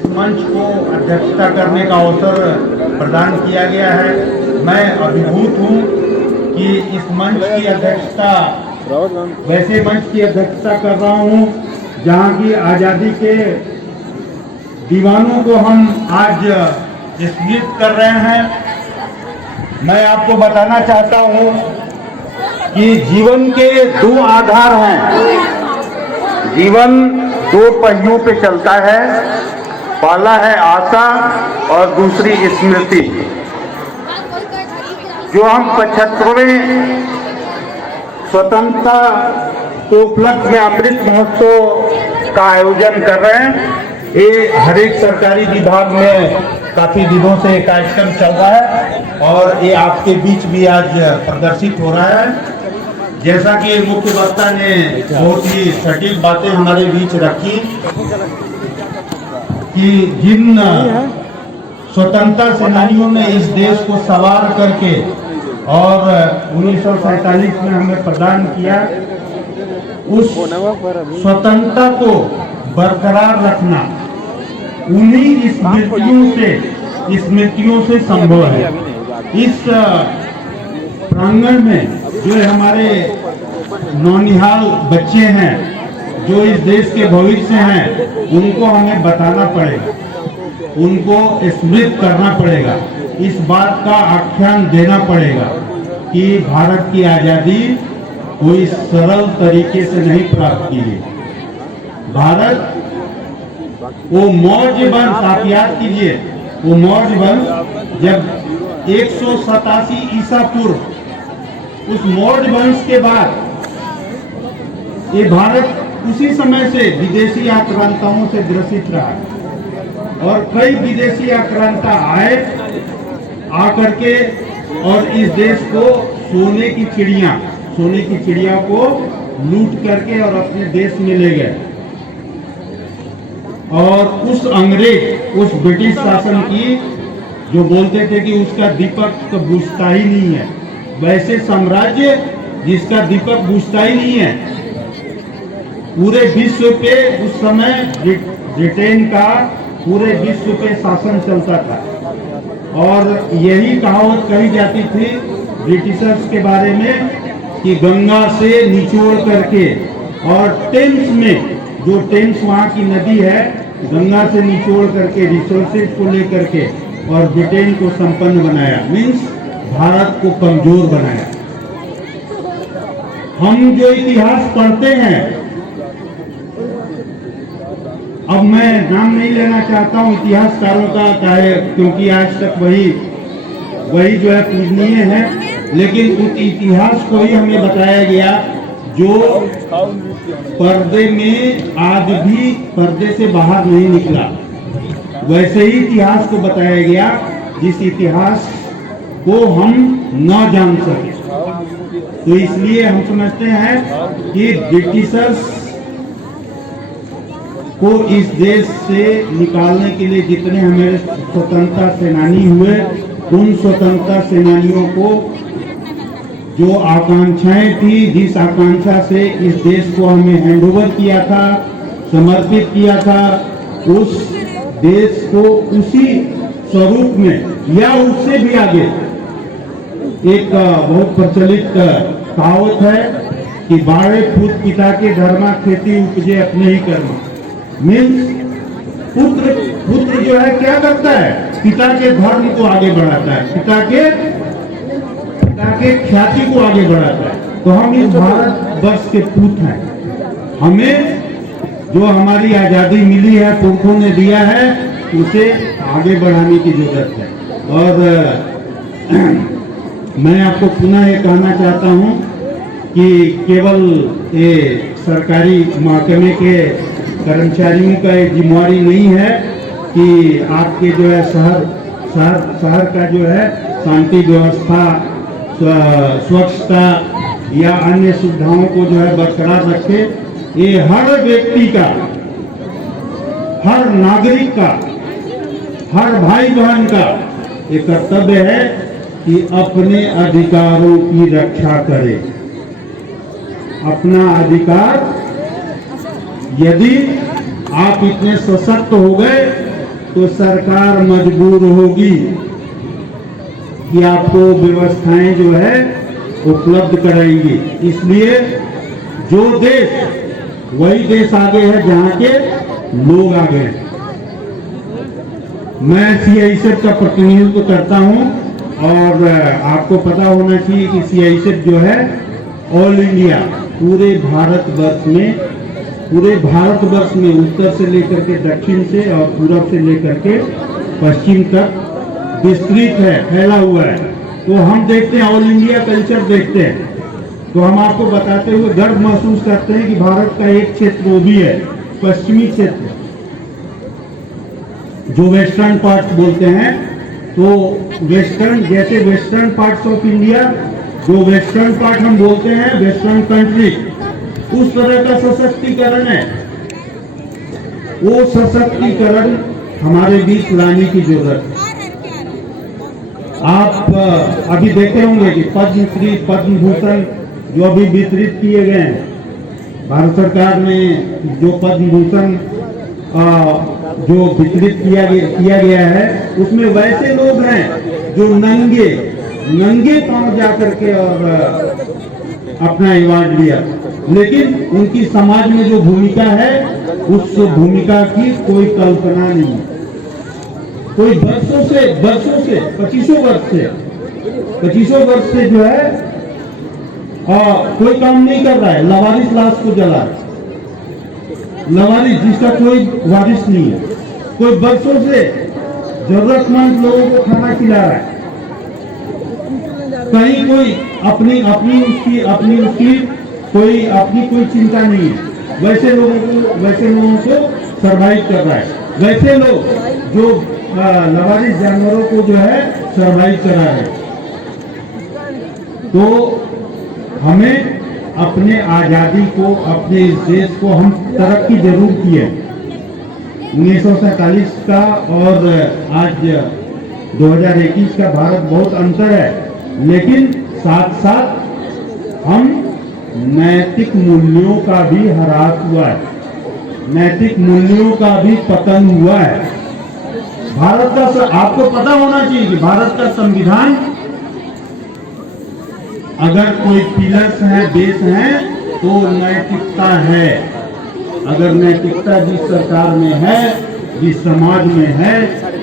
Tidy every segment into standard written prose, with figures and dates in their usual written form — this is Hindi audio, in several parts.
इस मंच को अध्यक्षता करने का अवसर प्रदान किया गया है। मैं अभिभूत हूँ कि इस मंच की अध्यक्षता, वैसे मंच की अध्यक्षता कर रहा हूँ जहाँ की आज़ादी के दीवानों को हम आज स्मृत कर रहे हैं। मैं आपको बताना चाहता हूँ कि जीवन के दो आधार हैं। जीवन दो पहियों पे चलता है, पहला है आशा और दूसरी स्मृति। जो हम 75वें स्वतंत्रता के उपलक्ष्य में अमृत महोत्सव का आयोजन कर रहे हैं, ये हर एक सरकारी विभाग में काफी दिनों से कार्यक्रम चल रहा है और ये आपके बीच भी आज प्रदर्शित हो रहा है। जैसा कि मुख्य वक्ता ने बहुत ही सटीक बातें हमारे बीच रखी कि जिन स्वतंत्रता सेनानियों ने इस देश को सवार करके और 1947 में हमें प्रदान किया, उस स्वतंत्रता को बरकरार रखना उन्हीं स्मृतियों से संभव है। इस प्रांगण में जो हमारे नौनिहाल बच्चे हैं, जो इस देश के भविष्य हैं, उनको हमें बताना पड़ेगा, उनको स्मृत करना पड़ेगा, इस बात का आख्यान देना पड़ेगा कि भारत की आज़ादी कोई सरल तरीके से नहीं प्राप्त की गई। भारत वो मौर्य वंश, आप याद कीजिए, वो मौर्य वंश जब 187 ईसा पूर्व, उस मौर्य वंश के बाद ये भारत उसी समय से विदेशी आक्रांताओं से ग्रसित रहा और कई विदेशी आक्रांता आए, आकर के और इस देश को सोने की चिड़िया को लूट करके और अपने देश में ले गए। और उस अंग्रेज, उस ब्रिटिश शासन की, जो बोलते थे कि उसका दीपक तो बुझता ही नहीं है, वैसे साम्राज्य जिसका दीपक बुझता ही नहीं है, पूरे विश्व पे उस समय ब्रिटेन का पूरे विश्व पे शासन चलता था। और यही कहावत कही जाती थी ब्रिटिशर्स के बारे में कि गंगा से निचोड़ करके, और टेम्स में, जो टेम्स वहाँ की नदी है, गंगा से निचोड़ करके रिसोर्सेज को लेकर के और ब्रिटेन को संपन्न बनाया, मीन्स भारत को कमजोर बनाया। हम जो इतिहास पढ़ते हैं, अब मैं नाम नहीं लेना चाहता हूं इतिहासकारों का, चाहे, क्योंकि आज तक वही जो है पूजनीय है, लेकिन उस इतिहास को ही हमें बताया गया जो पर्दे में आज भी पर्दे से बाहर नहीं निकला। वैसे ही इतिहास को बताया गया जिस इतिहास को हम न जान सके। तो इसलिए हम समझते हैं कि ब्रिटिशर्स को इस देश से निकालने के लिए जितने हमारे स्वतंत्रता सेनानी हुए, उन स्वतंत्रता सेनानियों को जो आकांक्षाएं थी, जिस आकांक्षा से इस देश को हमें हैंडओवर किया था, समर्पित किया था, उस देश को उसी स्वरूप में या उससे भी आगे, एक बहुत प्रचलित कहावत है कि 12 फूट पिता के धर्मा, खेती उपजे अपने ही कर्म। मीन्स पुत्र जो है क्या करता है, पिता के धर्म को आगे बढ़ाता है, पिता के ख्याति को आगे बढ़ाता है। तो हम इस भारत वर्ष के पूत हैं। हमें जो हमारी आजादी मिली है, पुरखों ने दिया है, उसे आगे बढ़ाने की जरूरत है। और मैं आपको पुनः ये कहना चाहता हूँ कि केवल ये सरकारी महकमे के कर्मचारियों का ये जिम्मेवारी नहीं है कि आपके जो है शहर का जो है शांति व्यवस्था, स्वच्छता या अन्य सुविधाओं को जो है बरकरार रखे। ये हर व्यक्ति का, हर नागरिक का, हर भाई बहन का ये कर्तव्य है कि अपने अधिकारों की रक्षा करे। अपना अधिकार, यदि आप इतने सशक्त हो गए तो सरकार मजबूर होगी कि आपको व्यवस्थाएं जो है उपलब्ध कराएंगी। इसलिए जो देश वही देश आगे है जहां के लोग आगे हैं। मैं CISF का प्रतिनिधित्व करता हूं और आपको पता होना चाहिए कि CISF जो है ऑल इंडिया पूरे भारतवर्ष में उत्तर से लेकर के दक्षिण से और पूरब से लेकर के पश्चिम तक विस्तृत है, फैला हुआ है। तो हम देखते हैं, ऑल इंडिया कल्चर देखते हैं, तो हम आपको बताते हुए गर्व महसूस करते हैं कि भारत का एक क्षेत्र वो भी है पश्चिमी क्षेत्र, जो वेस्टर्न पार्ट बोलते हैं। तो वेस्टर्न, जैसे वेस्टर्न पार्ट्स ऑफ इंडिया, जो वेस्टर्न पार्ट हम बोलते हैं वेस्टर्न कंट्री, उस तरह का सशक्तिकरण है। वो सशक्तिकरण हमारे बीच लाने की जरूरत है। आप अभी देखे होंगे कि पद्मश्री, पद्म भूषण जो अभी वितरित किए गए हैं, भारत सरकार ने जो पद्म भूषण जो वितरित किया गया है, उसमें वैसे लोग हैं जो नंगे पांव जा करके और अपना अवार्ड लिया, लेकिन उनकी समाज में जो भूमिका है उस भूमिका की कोई कल्पना नहीं। कोई वर्षों से 2500 वर्ष से जो है कोई काम नहीं कर रहा है। लवारिस लाश को जला रहा है, लवारिस जिसका कोई वारिस नहीं है, कोई वर्षों से जरूरतमंद लोगों को खाना खिला रहा है। कहीं कोई अपनी कोई चिंता नहीं है। वैसे लोगों को सरवाइव कर रहा है। वैसे लोग जो लवारिस जानवरों को जो है सरवाइव करा है। तो हमें अपने आजादी को, अपने इस देश को हम तरक्की जरूर की है। 1947 का और आज 2021 का भारत बहुत अंतर है, लेकिन साथ साथ हम नैतिक मूल्यों का भी ह्रास हुआ है, नैतिक मूल्यों का भी पतन हुआ है। भारत का, आपको पता होना चाहिए कि भारत का संविधान, अगर कोई पिलर्स है, बेस है, तो नैतिकता है। अगर नैतिकता जिस सरकार में है, जिस समाज में है,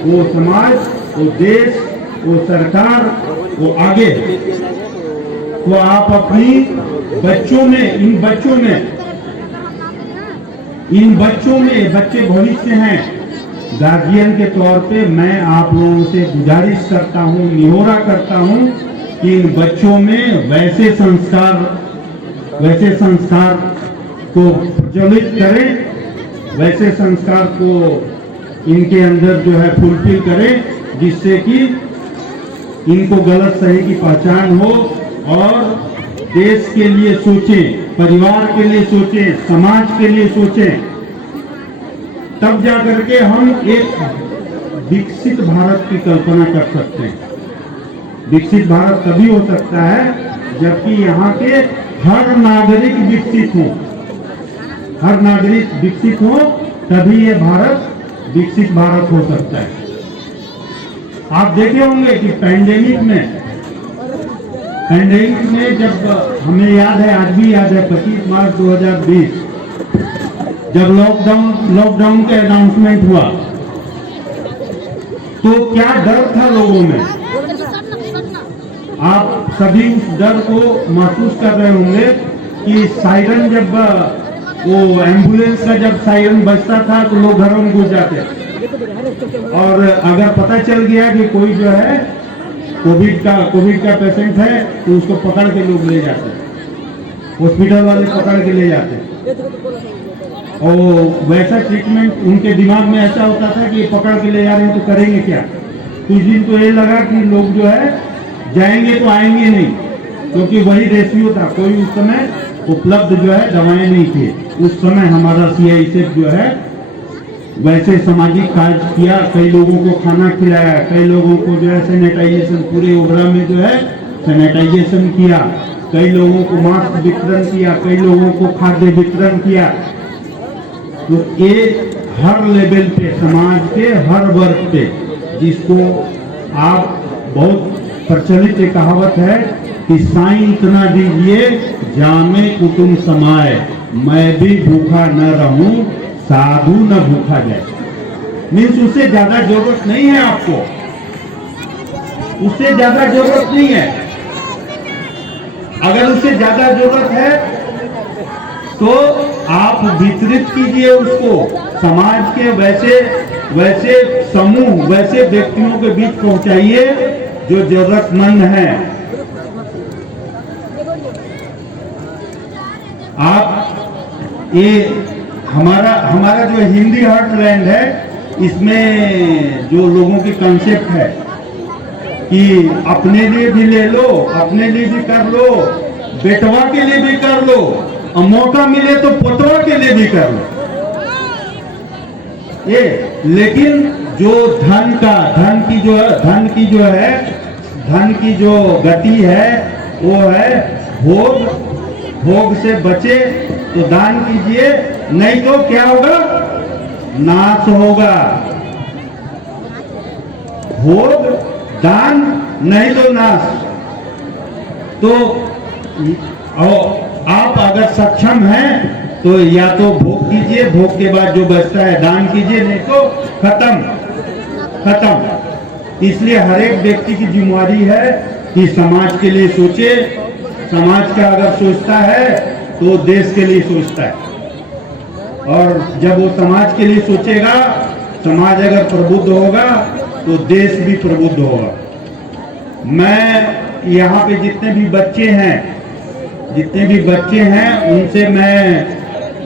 वो समाज, वो देश, वो सरकार, वो आगे। तो आप अपनी बच्चों में बच्चे भविष्य हैं। गार्जियन के तौर पे मैं आप लोगों से गुजारिश करता हूँ, निहोरा करता हूँ कि इन बच्चों में वैसे संस्कार को प्रज्वलित करें, वैसे संस्कार को इनके अंदर जो है फुलफिल करें, जिससे कि इनको गलत सही की पहचान हो और देश के लिए सोचें, परिवार के लिए सोचें, समाज के लिए सोचें। तब जाकर के हम एक विकसित भारत की कल्पना कर सकते हैं। विकसित भारत तभी हो सकता है जबकि यहाँ के हर नागरिक विकसित हो। हर नागरिक विकसित हो, तभी ये भारत विकसित भारत हो सकता है। आप देखे होंगे कि पैंडेमिक में जब हमें याद है, आज भी याद है, 25 मार्च 2020 जब लॉकडाउन का अनाउंसमेंट हुआ, तो क्या डर था लोगों में। आप सभी उस डर को महसूस कर रहे होंगे कि सायरन, जब वो एम्बुलेंस का जब सायरन बजता था तो लोग घरों में घुस जाते, और अगर पता चल गया कि कोई जो है कोविड का पेशेंट है तो उसको पकड़ के लोग ले जाते, हॉस्पिटल वाले पकड़ के ले जाते। और वैसा ट्रीटमेंट उनके दिमाग में ऐसा होता था कि पकड़ के ले जा रहे हैं तो करेंगे क्या। कुछ दिन तो ये लगा कि लोग जो है जाएंगे तो आएंगे नहीं, क्योंकि वही रेशियो था। कोई उस समय उपलब्ध जो है दवाएं नहीं थी। उस समय हमारा CISF जो है वैसे सामाजिक कार्य किया, कई लोगों को खाना खिलाया, कई लोगों को जो है सैनिटाइजेशन, पूरे ओबरा में जो है सैनिटाइजेशन किया, कई लोगों को मास्क वितरण किया, कई लोगों को खाद्य वितरण किया। तो ये हर लेवल पे, समाज के हर वर्ग पे, जिसको आप बहुत प्रचलित एक कहावत है कि साईं इतना दीजिए जामे कुटुम समाए, मैं भी भूखा न रहूं साधु न भूखा जाए। मीन्स उससे ज्यादा जरूरत नहीं है आपको, उससे ज्यादा जरूरत नहीं है। अगर उससे ज्यादा जरूरत है तो आप वितरित कीजिए उसको, समाज के वैसे समूह, वैसे व्यक्तियों के बीच पहुंचाइए जो जरूरतमंद हैं। आप ये हमारा जो हिंदी हार्टलैंड है, इसमें जो लोगों की कंसेप्ट है कि अपने लिए भी ले लो, अपने लिए भी कर लो, बेटवा के लिए भी कर लो, और मौका मिले तो पोतवा के लिए भी कर लो। ये लेकिन जो धन की जो गति है वो है भोग से बचे तो दान कीजिए, नहीं तो क्या होगा, नाश होगा। भोग दान, नहीं तो नाश। तो आप अगर सक्षम हैं तो या तो भोग कीजिए, भोग के बाद जो बचता है दान कीजिए, नहीं तो खत्म। इसलिए हर एक व्यक्ति की जिम्मेदारी है कि समाज के लिए सोचे। समाज का अगर सोचता है तो देश के लिए सोचता है, और जब वो समाज के लिए सोचेगा, समाज अगर प्रबुद्ध होगा तो देश भी प्रबुद्ध होगा। मैं यहाँ पे जितने भी बच्चे हैं उनसे मैं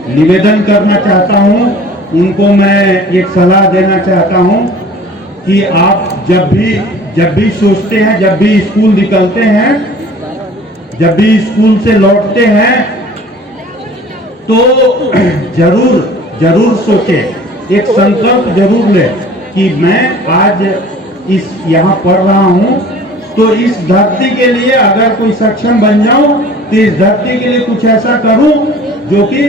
निवेदन करना चाहता हूँ, उनको मैं एक सलाह देना चाहता हूँ कि आप जब भी सोचते हैं, जब भी स्कूल निकलते हैं, जब भी स्कूल से लौटते हैं, तो जरूर सोचे, एक संकल्प जरूर ले कि मैं आज यहाँ पढ़ रहा हूँ, तो इस धरती के लिए अगर कोई सक्षम बन जाऊं तो इस धरती के लिए कुछ ऐसा करूं जो कि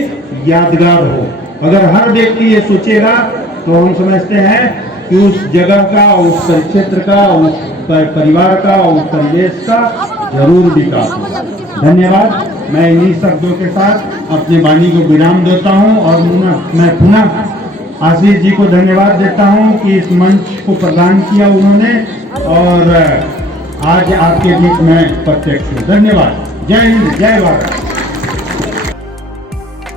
यादगार हो। अगर हर व्यक्ति ये सोचेगा तो हम समझते हैं कि उस जगह का, उस क्षेत्र का, उस परिवार का, उस परिवेश का जरूर विकास होगा। धन्यवाद। मैं इन्हीं शब्दों के साथ अपनी वाणी को विराम देता हूं और मैं पुनः आशीष जी को धन्यवाद देता हूं कि इस मंच को प्रदान किया उन्होंने, और आज आपके बीच में प्रत्यक्ष हूं। धन्यवाद। जय हिंद, जय भारत।